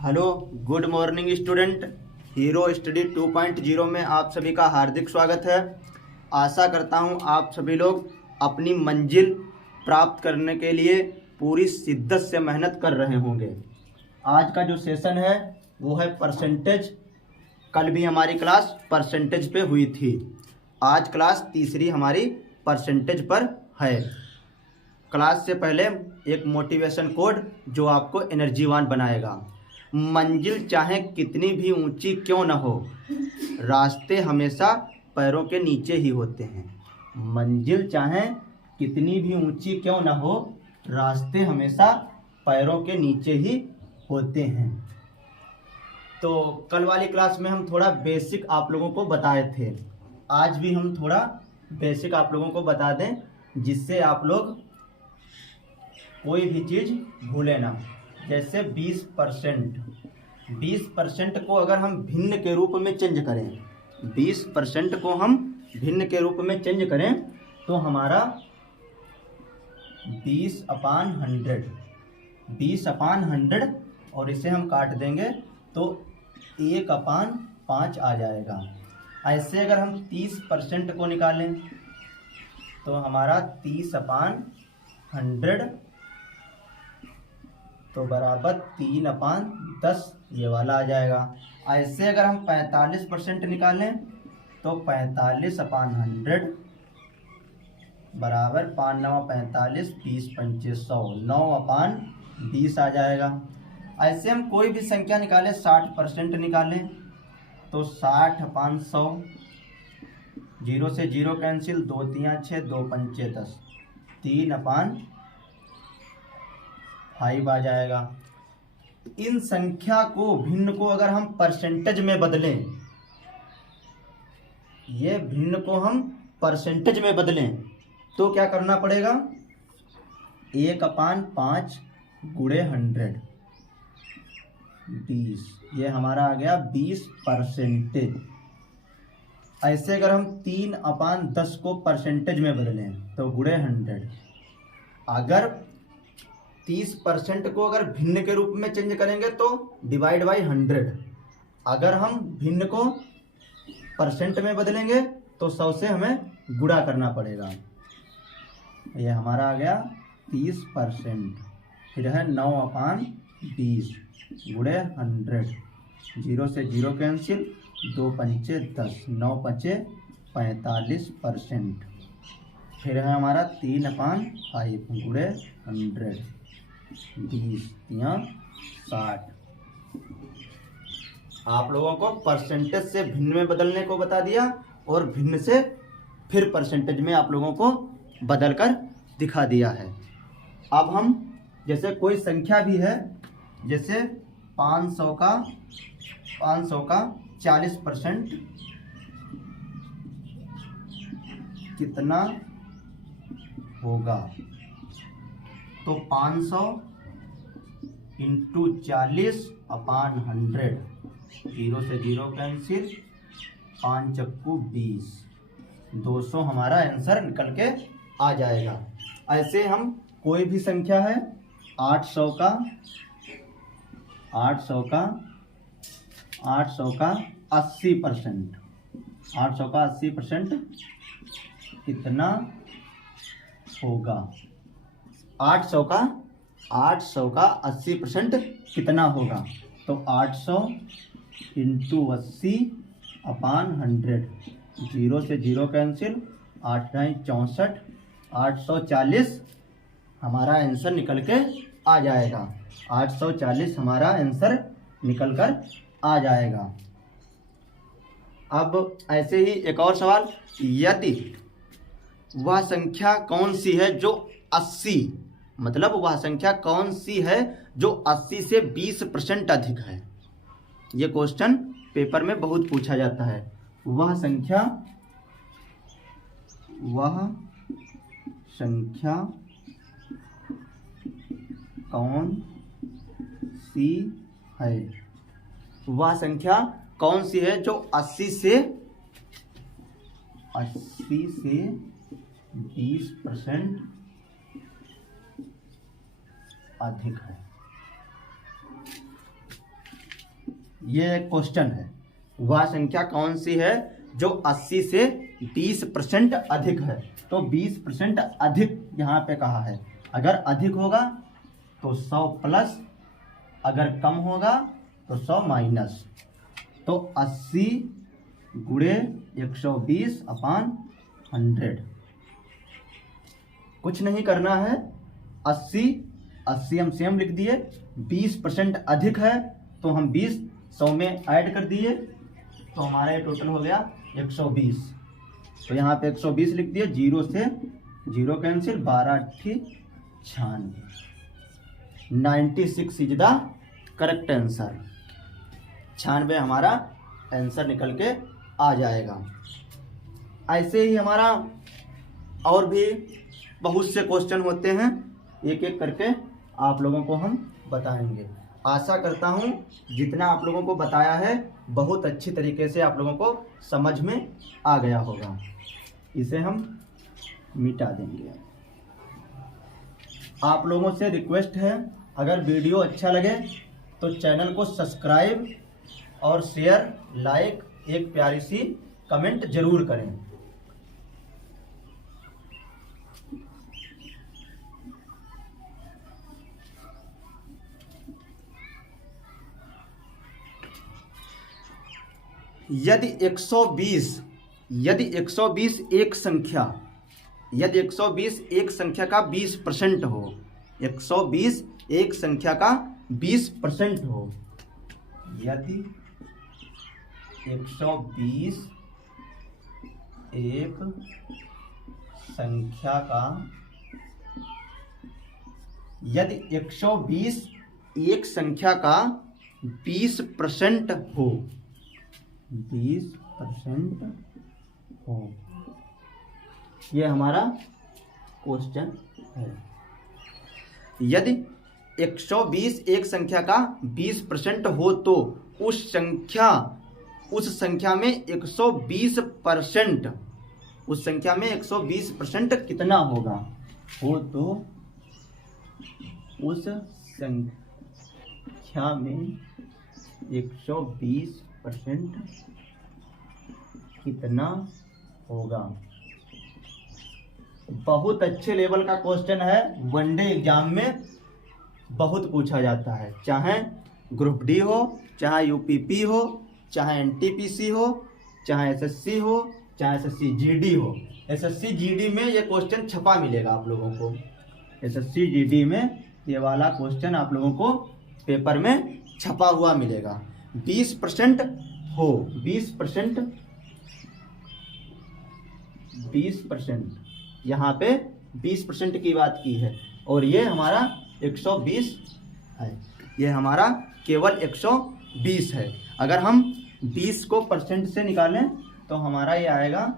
Hello, good morning student. Hero study 2.0 में आप सभी का हार्दिक स्वागत है। आशा करता हूं आप सभी लोग अपनी मंजिल प्राप्त करने के लिए पूरी शिद्दत से मेहनत कर रहे होंगे। आज का जो सेशन है वो है परसेंटेज। कल भी हमारी क्लास परसेंटेज पे हुई थी। आज क्लास तीसरी हमारी परसेंटेज पर है। क्लास से पहले एक मोटिवेशन कोड जो आपको एनर्जीवान बनाएगा। मंजिल चाहे कितनी भी ऊंची क्यों न हो, रास्ते हमेशा पैरों के नीचे ही होते हैं। मंजिल चाहे कितनी भी ऊंची क्यों न हो, रास्ते हमेशा पैरों के नीचे ही होते हैं। तो कल वाली क्लास में हम थोड़ा बेसिक आप लोगों को बताए थे। आज भी हम थोड़ा बेसिक आप लोगों को बता दें, जिससे आप लोग कोई भी चीज़ भूले ना। जैसे 20% को अगर हम भिन्न के रूप में चेंज करें, 20% को हम भिन्न के रूप में चेंज करें तो हमारा 20/100 और इसे हम काट देंगे तो 1/5 आ जाएगा। ऐसे अगर हम 30% को निकालें तो हमारा 30/100 तो बराबर 3/10 ये वाला आ जाएगा। ऐसे अगर हम 45% निकालें तो 45/100 बराबर 5 9 45 20 पंचे 100 9/20 आ जाएगा। ऐसे हम कोई भी संख्या निकालें, 60% निकालें तो 60/100, 0 से 0 कैंसिल, 2 3 6 2 पंचे 10, 3/5 आ जाएगा। इन संख्या को भिन्न को अगर हम परसेंटेज में बदलें, ये भिन्न को हम परसेंटेज में बदलें तो क्या करना पड़ेगा? 1/5 गुणे 100 20, ये हमारा आ गया 20%। ऐसे अगर हम 3/10 को परसेंटेज में बदलें तो गुणे 100। अगर 30% को अगर भिन्न के रूप में चेंज करेंगे तो डिवाइड बाई 100। अगर हम भिन्न को परसेंट में बदलेंगे तो 100 से हमें गुणा करना पड़ेगा। ये हमारा आ गया 30%। फिर है 9/20 गुणे 100, 0 से 0 कैंसिल, 2 पंचे 10, 9 पंचे 45%। फिर है हमारा 3/5 गुणे 100, 20 या 60। आप लोगों को परसेंटेज से भिन्न में बदलने को बता दिया और भिन्न से फिर परसेंटेज में आप लोगों को बदल कर दिखा दिया है। अब हम जैसे कोई संख्या भी है, जैसे 500 का 40% कितना होगा? तो 500 इंटू 40/100, 0 से 0 कैंसिल, 5 चक्कू 20, 200 हमारा आंसर निकल के आ जाएगा। ऐसे हम कोई भी संख्या है 800 का 80%, 800 का 80% कितना होगा? 800 का 80% कितना होगा? तो 800 इंटू 80/100, 0 से 0 कैंसिल, 8 9 64, 840 हमारा आंसर निकल के आ जाएगा। 840 हमारा आंसर निकल कर आ जाएगा। अब ऐसे ही एक और सवाल, यदि वह संख्या कौन सी है जो 80, मतलब वह संख्या कौन सी है जो 80 से 20% अधिक है? ये क्वेश्चन पेपर में बहुत पूछा जाता है। वह संख्या कौन सी है? वह संख्या कौन सी है जो 80 से 20% अधिक है? ये क्वेश्चन है, वह संख्या कौन सी है जो 80 से 20% अधिक है। तो 20% अधिक यहाँ पे कहा है। अगर अधिक होगा तो 100 प्लस, अगर कम होगा तो 100 माइनस। तो 80 गुणे 120/100। कुछ नहीं करना है, 80 हम सेम लिख दिए। 20% अधिक है तो हम 20 100 में ऐड कर दिए, तो हमारा ये टोटल हो गया 120। तो यहाँ पे 120 लिख दिए, 0 से 0 cancel, 12 × 96। 96 is the correct answer. 96 हमारा आंसर निकल के आ जाएगा। ऐसे ही हमारा और भी बहुत से क्वेश्चन होते हैं, एक एक करके आप लोगों को हम बताएंगे। आशा करता हूँ जितना आप लोगों को बताया है बहुत अच्छी तरीके से आप लोगों को समझ में आ गया होगा। इसे हम मिटा देंगे। आप लोगों से रिक्वेस्ट है, अगर वीडियो अच्छा लगे तो चैनल को सब्सक्राइब और शेयर, लाइक, एक प्यारी सी कमेंट जरूर करें। यदि 120 एक संख्या, यदि 120 एक संख्या का 20% हो, 120 एक संख्या का 20% हो, यदि 120 एक संख्या का, यदि 120 एक संख्या का 20% हो, 20% हो, ये हमारा क्वेश्चन है। यदि 120 एक संख्या का 20% हो तो उस संख्या में 120%, उस संख्या में 120% कितना होगा? हो तो उस संख्या में 120% कितना होगा? बहुत अच्छे लेवल का क्वेश्चन है, वनडे एग्जाम में बहुत पूछा जाता है, चाहे ग्रुप डी हो, चाहे यूपीपी हो, चाहे एनटीपीसी हो, चाहे एसएससी हो, चाहे एसएससी जीडी हो। एसएससी जीडी में ये क्वेश्चन छपा मिलेगा आप लोगों को। एसएससी जीडी में ये वाला क्वेश्चन आप लोगों को पेपर में छपा हुआ मिलेगा। 20% हो, 20% यहाँ पे 20% की बात की है, और ये हमारा 120 है, ये हमारा केवल 120 है। अगर हम 20 को परसेंट से निकालें तो हमारा ये आएगा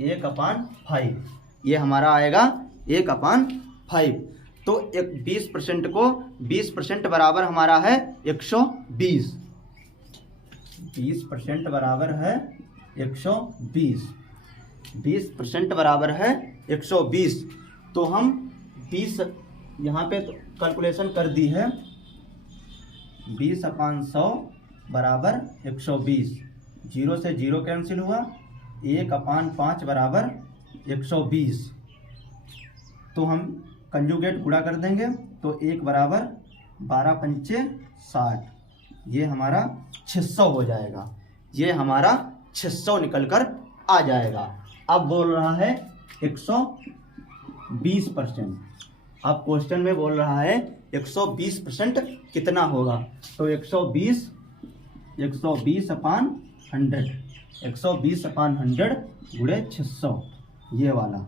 1/5, ये हमारा आएगा 1/5। तो 20% को 20% बराबर हमारा है 120, 20% बराबर है 120, 20% बराबर है 120। तो हम 20 यहाँ पे तो कैलकुलेशन कर दी है, 20/100 बराबर 120, 0 से 0 कैंसिल हुआ, 1/5 बराबर 120। तो हम कंजुगेट गुणा कर देंगे तो 1 बराबर 12 पंचे 60, ये हमारा 600 हो जाएगा, ये हमारा 600 निकल कर आ जाएगा। अब बोल रहा है 120%, अब क्वेश्चन में बोल रहा है 120% कितना होगा? तो 120/100, 120/100 गुणे 600, ये वाला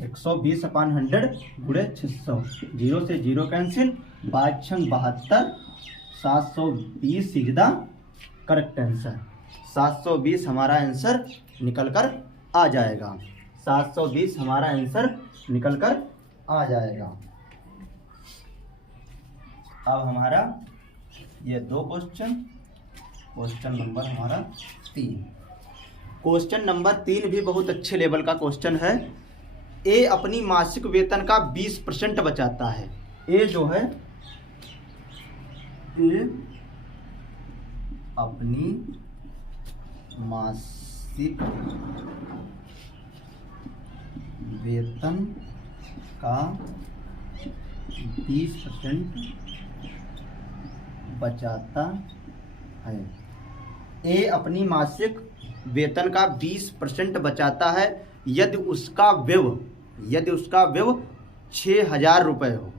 120/100 गुणे 600, 0 से 0 cancel, 5×72, 720 is the correct answer. 720 हमारा आंसर निकल कर आ जाएगा, 720 हमारा आंसर निकल कर आ जाएगा। अब हमारा ये 2 क्वेश्चन, क्वेश्चन नंबर हमारा 3। क्वेश्चन नंबर 3 भी बहुत अच्छे लेवल का क्वेश्चन है। ए अपनी मासिक वेतन का 20% बचाता है। ए जो है, ए अपनी मासिक वेतन का 20% बचाता है। ए अपनी मासिक वेतन का 20% बचाता है यदि उसका व्यय 6,000 रुपये हो।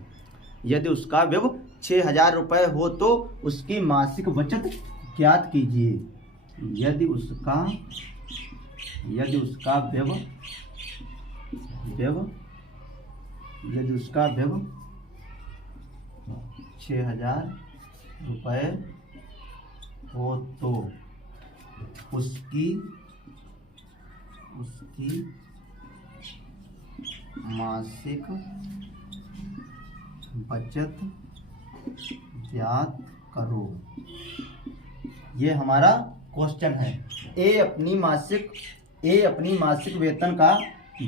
यदि उसका व्यय 6,000 रुपये हो तो उसकी मासिक बचत ज्ञात कीजिए। यदि उसका व्यय 6,000 रुपये हो तो उसकी मासिक बचत ज्ञात करो। ये हमारा क्वेश्चन है। ए अपनी मासिक वेतन का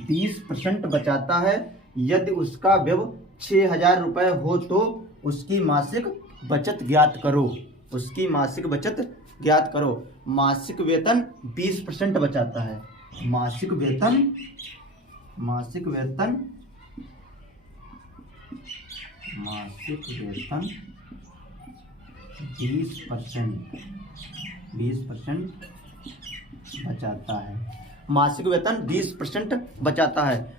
20% बचाता है यदि उसका व्यय 6,000 रुपये हो तो उसकी मासिक बचत ज्ञात करो। उसकी मासिक बचत ज्ञात करो। मासिक वेतन 20% बचाता है। मासिक वेतन 20% बचाता है। मासिक वेतन 20% बचाता है।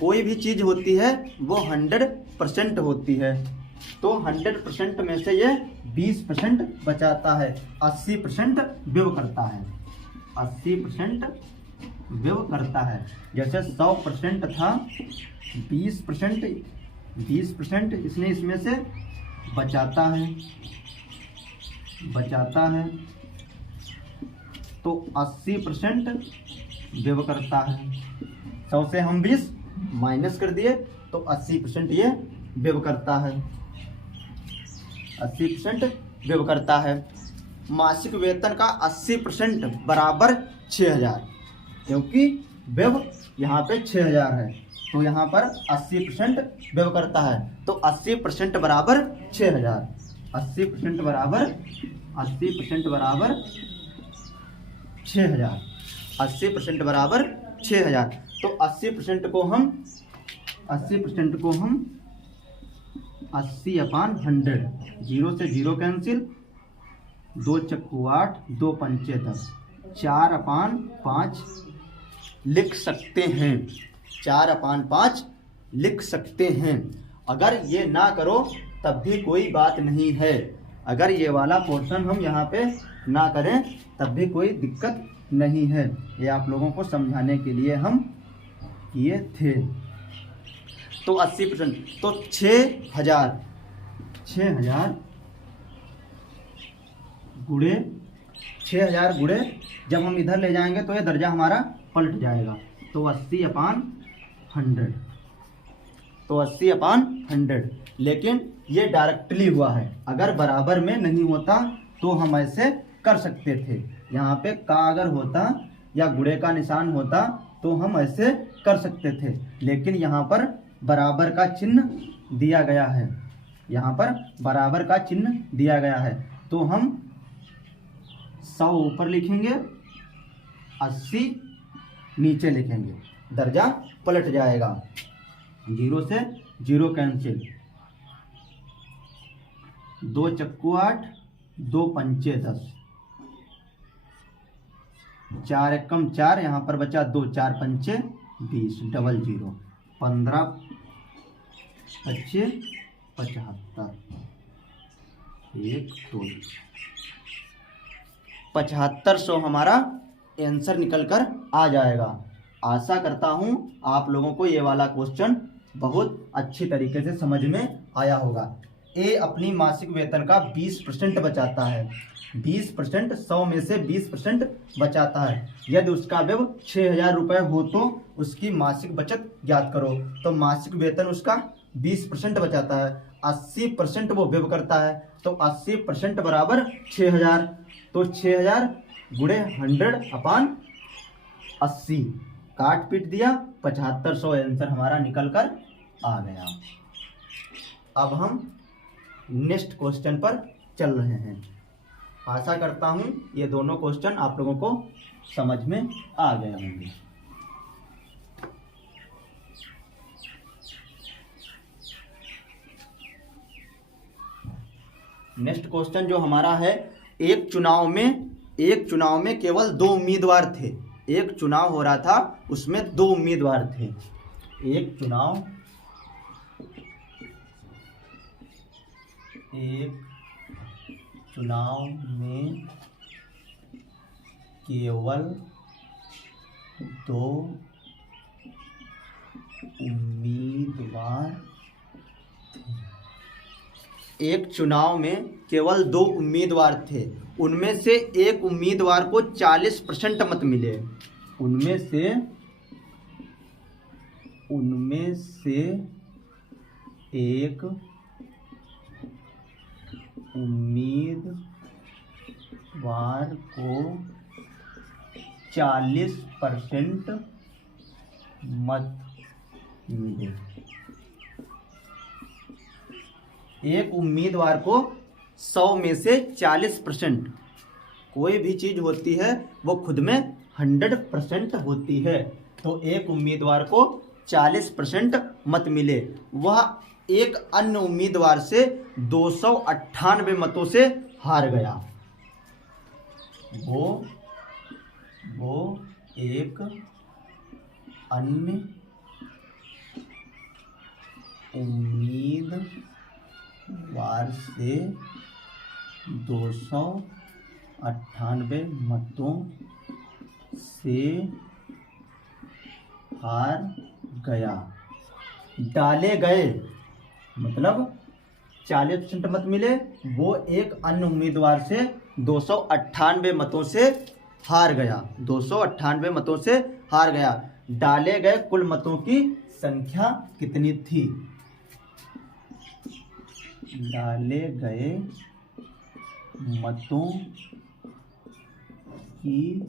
कोई भी चीज़ होती है वो 100% होती है, तो 100% में से ये 20% बचाता है। 80% व्यय करता है। 80% व्यय करता है। जैसे 100% था, 20% इसने इसमें से बचाता है तो 80% व्यय करता है। 100 से हम 20 माइनस कर दिए तो 80% ये व्यय करता है। 80% व्यय करता है। मासिक वेतन का 80% बराबर 6,000, क्योंकि व्यय यहाँ पे 6,000 है तो यहाँ पर 80% व्यय करता है, तो 80% बराबर 6,000। 80% बराबर 6,000। 80% बराबर 6,000। तो 80% को हम 80/100, 0 से 0 कैंसिल, 2 चक्कू 8, 2 पंचे 10, 4/5 लिख सकते हैं। 4/5 लिख सकते हैं। अगर ये ना करो तब भी कोई बात नहीं है। अगर ये वाला पोर्शन हम यहाँ पे ना करें तब भी कोई दिक्कत नहीं है। ये आप लोगों को समझाने के लिए हम किए थे। तो 80%, तो 6,000 गुणे जब हम इधर ले जाएंगे तो ये दर्जा हमारा पलट जाएगा। तो 80/100, तो 80/100। लेकिन ये डायरेक्टली हुआ है। अगर बराबर में नहीं होता तो हम ऐसे कर सकते थे। यहाँ पे का अगर होता या गुणे का निशान होता तो हम ऐसे कर सकते थे, लेकिन यहाँ पर बराबर का चिन्ह दिया गया है। यहाँ पर बराबर का चिन्ह दिया गया है तो हम 100 ऊपर लिखेंगे, 80 नीचे लिखेंगे, दर्जा पलट जाएगा। 0 से 0 कैंसिल, 2 चक्कू 8, 2 पंचे 10, 4 एकम 4, यहाँ पर बचा 2, 4 पंचे 20, डबल 0, 15 25 75, 1 2 7500 हमारा आंसर निकल कर आ जाएगा। आशा करता हूँ आप लोगों को ये वाला क्वेश्चन बहुत अच्छी तरीके से समझ में आया होगा। ए अपनी मासिक वेतन का 20% बचाता है। 20%, 100 में से 20% बचाता है। यदि उसका व्यय 6,000 रुपये हो तो उसकी मासिक बचत ज्ञात करो। तो मासिक वेतन उसका 20% बचाता है, 80% वो व्यय करता है, तो 80% बराबर 6,000। तो 6,000 गुणे 100/80 काट पीट दिया, 7500 आंसर हमारा निकल कर आ गया। अब हम नेक्स्ट क्वेश्चन पर चल रहे हैं। आशा करता हूँ ये दोनों क्वेश्चन आप लोगों को समझ में आ गए होंगे। नेक्स्ट क्वेश्चन जो हमारा है, एक चुनाव में केवल 2 उम्मीदवार थे। एक चुनाव हो रहा था, उसमें 2 उम्मीदवार थे। एक चुनाव में केवल 2 उम्मीदवार थे। एक चुनाव में केवल 2 उम्मीदवार थे। उनमें से एक उम्मीदवार को 40% मत मिले। उनमें से एक उम्मीदवार को 40% मत मिले। एक उम्मीदवार को 100 में से 40%, कोई भी चीज होती है वो खुद में 100% होती है। तो एक उम्मीदवार को 40% मत मिले, वह एक अन्य उम्मीदवार से 298 मतों से हार गया। वो एक अन्य उम्मीदवार से 298 मतों से हार गया। डाले गए मतलब 40% मत मिले, वो एक अन्य उम्मीदवार से 298 मतों से हार गया। 298 मतों से हार गया। डाले गए कुल मतों की संख्या कितनी थी? डाले गए मतों की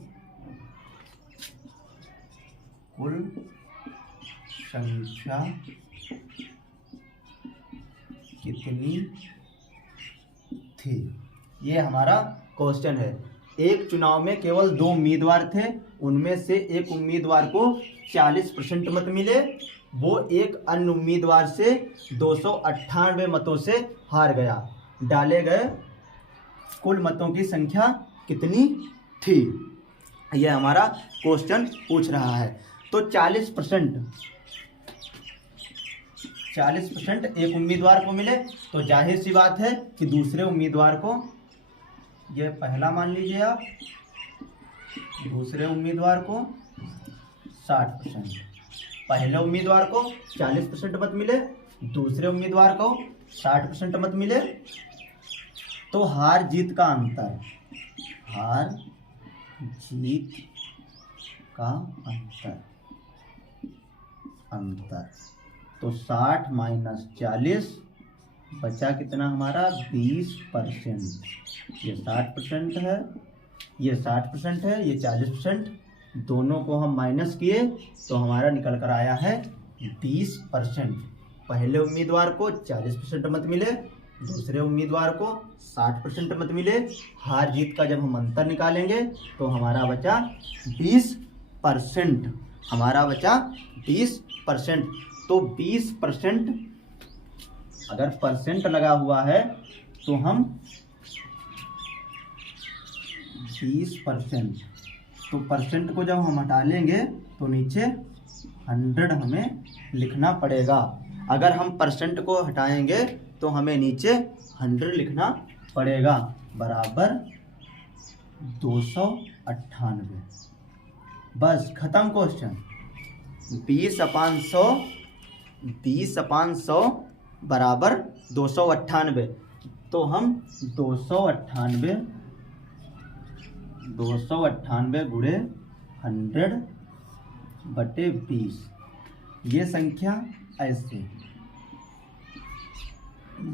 कुल संख्या कितनी थी? ये हमारा क्वेश्चन है। एक चुनाव में केवल 2 उम्मीदवार थे। उनमें से एक उम्मीदवार को 40% मत मिले, वो एक अन्य उम्मीदवार से 298 मतों से हार गया। डाले गए कुल मतों की संख्या कितनी थी? यह हमारा क्वेश्चन पूछ रहा है। तो 40% एक उम्मीदवार को मिले, तो जाहिर सी बात है कि दूसरे उम्मीदवार को, यह पहला मान लीजिए आप, दूसरे उम्मीदवार को 60%। पहले उम्मीदवार को 40% मत मिले, दूसरे उम्मीदवार को 60% मत मिले, तो हार जीत का अंतर, हार जीत का अंतर तो 60 माइनस 40 बचा कितना हमारा 20%। ये 60% है, ये 60% है, ये 40%। दोनों को हम माइनस किए तो हमारा निकल कर आया है 20%। पहले उम्मीदवार को 40% मत मिले, दूसरे उम्मीदवार को 60% मत मिले। हार जीत का जब हम अंतर निकालेंगे तो हमारा बचा 20%। हमारा बचा 20%। तो 20%, अगर परसेंट लगा हुआ है तो हम 20%, तो परसेंट को जब हम हटा लेंगे तो नीचे 100 हमें लिखना पड़ेगा। अगर हम परसेंट को हटाएंगे तो हमें नीचे 100 लिखना पड़ेगा, बराबर 298। बस खत्म क्वेश्चन। 20/100 बराबर 298। तो हम 298 गुणे 100/20, ये संख्या ऐसे,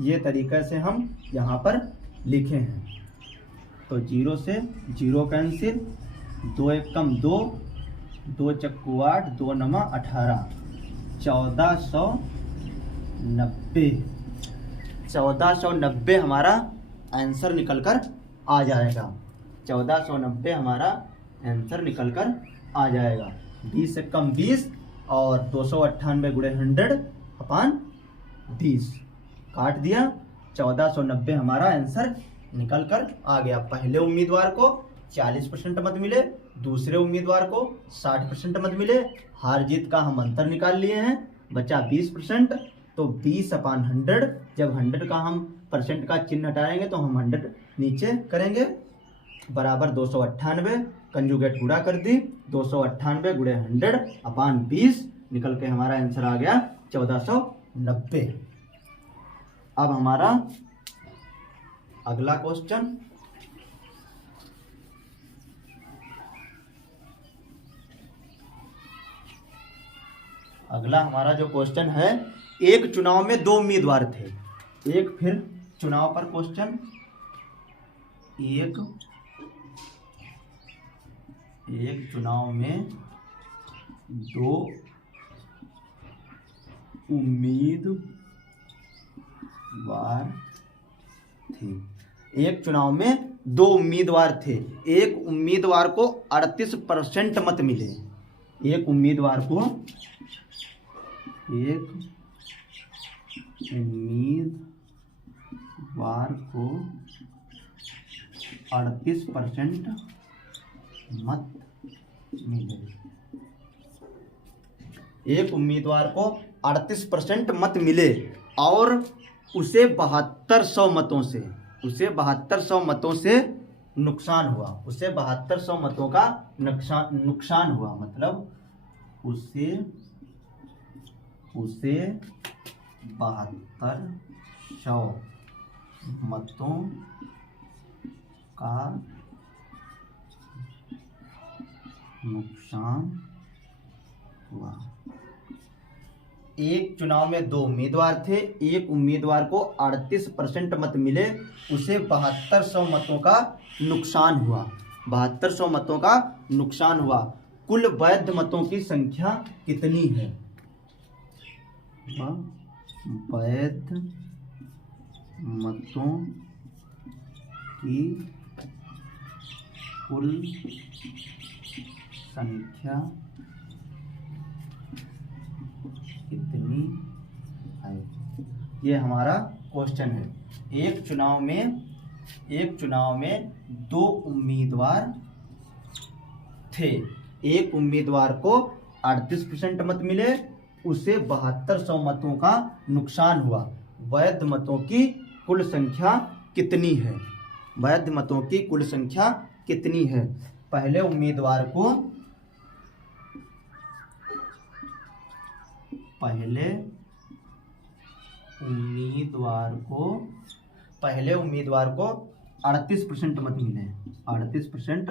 ये तरीके से हम यहाँ पर लिखे हैं। तो 0 से 0 कैंसिल, 2 1 कम 2, 2 चक्कू 8, 2 9 18, 1490 हमारा आंसर निकल कर आ जाएगा। 1490 हमारा आंसर निकल कर आ जाएगा। 20 से कम 20 और 298 गुणे 100/20 काट दिया। 1490 हमारा आंसर निकल कर आ गया। पहले उम्मीदवार को 40% मत मिले, दूसरे उम्मीदवार को 60% मत मिले। हार जीत का हम अंतर निकाल लिए हैं, बचा 20%। तो 20/100, जब 100 का हम परसेंट का चिन्ह हटाएंगे तो हम 100 नीचे करेंगे, बराबर 298। कंजुगेट गुणा कर दी, 298 गुणे 100/20 निकल के हमारा आंसर आ गया 1490। अब हमारा अगला क्वेश्चन, अगला हमारा जो क्वेश्चन है, एक चुनाव में 2 उम्मीदवार थे। एक फिर चुनाव पर क्वेश्चन, एक चुनाव में 2 उम्मीदवार थे। एक चुनाव में 2 उम्मीदवार थे। एक उम्मीदवार को 38% मत मिले। एक उम्मीदवार को 38% मत मिले। एक उम्मीदवार को 38% मत मिले और उसे 7200 मतों से नुकसान हुआ। उसे 7200 मतों का नुकसान हुआ, मतलब उसे 7200 मतों का नुकसान हुआ। एक चुनाव में 2 उम्मीदवार थे। एक उम्मीदवार को 38% मत मिले, उसे 7200 मतों का नुकसान हुआ। 7200 मतों का नुकसान हुआ। कुल वैध मतों की संख्या कितनी है? वैध मतों की कुल संख्या कितनी है? ये हमारा क्वेश्चन है। एक चुनाव में 2 उम्मीदवार थे। एक उम्मीदवार को 38% मत मिले, उसे 7200 मतों का नुकसान हुआ। वैध मतों की कुल संख्या कितनी है? वैध मतों की कुल संख्या कितनी है? पहले उम्मीदवार को पहले उम्मीदवार को 38% मत मिले। 38%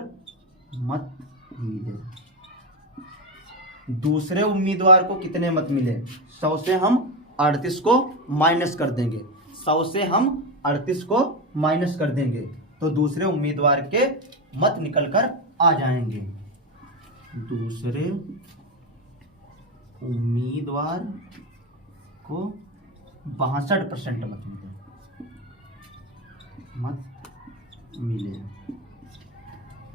मत मिले। दूसरे उम्मीदवार को कितने मत मिले? 100 से हम 38 को माइनस कर देंगे। 100 से हम 38 को माइनस कर देंगे तो दूसरे उम्मीदवार के मत निकल कर आ जाएंगे। दूसरे उम्मीदवार को 62% मत मिले।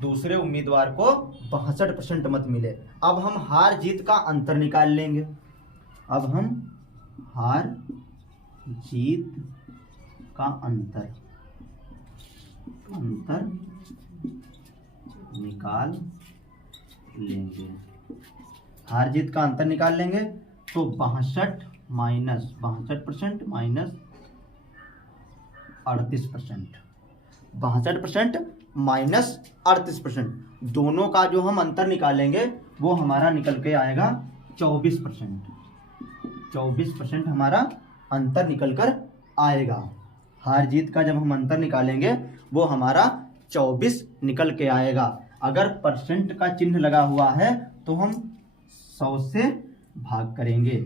दूसरे उम्मीदवार को 62% मत मिले। अब हम हार जीत का अंतर निकाल लेंगे। अब हम हार जीत का अंतर निकाल लेंगे। हार जीत का अंतर निकाल लेंगे तो 62% माइनस 38%। 62% माइनस 38%, दोनों का जो हम अंतर निकालेंगे वो हमारा निकल के आएगा 24%। 24% हमारा अंतर निकल कर आएगा। हार जीत का जब हम अंतर निकालेंगे वो हमारा 24 निकल के आएगा। अगर परसेंट का चिन्ह लगा हुआ है तो हम 100 से भाग करेंगे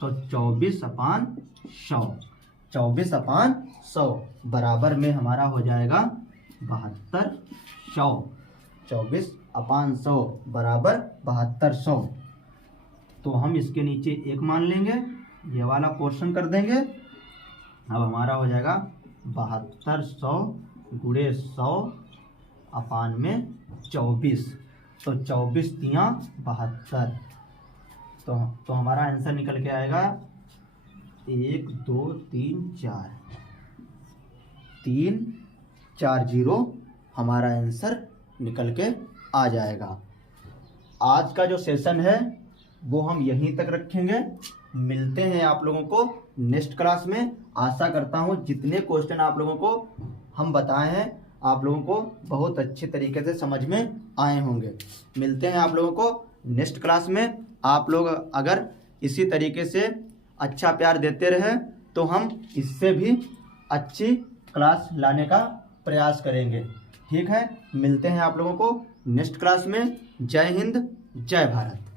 तो 24/100। 24/100 बराबर में हमारा हो जाएगा 7200। 24/100 बराबर 7200। तो हम इसके नीचे 1 मान लेंगे, ये वाला पोर्शन कर देंगे। अब हमारा हो जाएगा 7200 गुणे 100 अपान में 24, तो 24 तियाँ 72। तो हमारा आंसर निकल के आएगा 1 2 3 4, 3 4 0 हमारा आंसर निकल के आ जाएगा। आज का जो सेशन है वो हम यहीं तक रखेंगे। मिलते हैं आप लोगों को नेक्स्ट क्लास में। आशा करता हूँ जितने क्वेश्चन आप लोगों को हम बताए हैं आप लोगों को बहुत अच्छे तरीके से समझ में आए होंगे। मिलते हैं आप लोगों को नेक्स्ट क्लास में। आप लोग अगर इसी तरीके से अच्छा प्यार देते रहे तो हम इससे भी अच्छी क्लास लाने का प्रयास करेंगे। ठीक है, मिलते हैं आप लोगों को नेक्स्ट क्लास में। जय हिंद, जय भारत।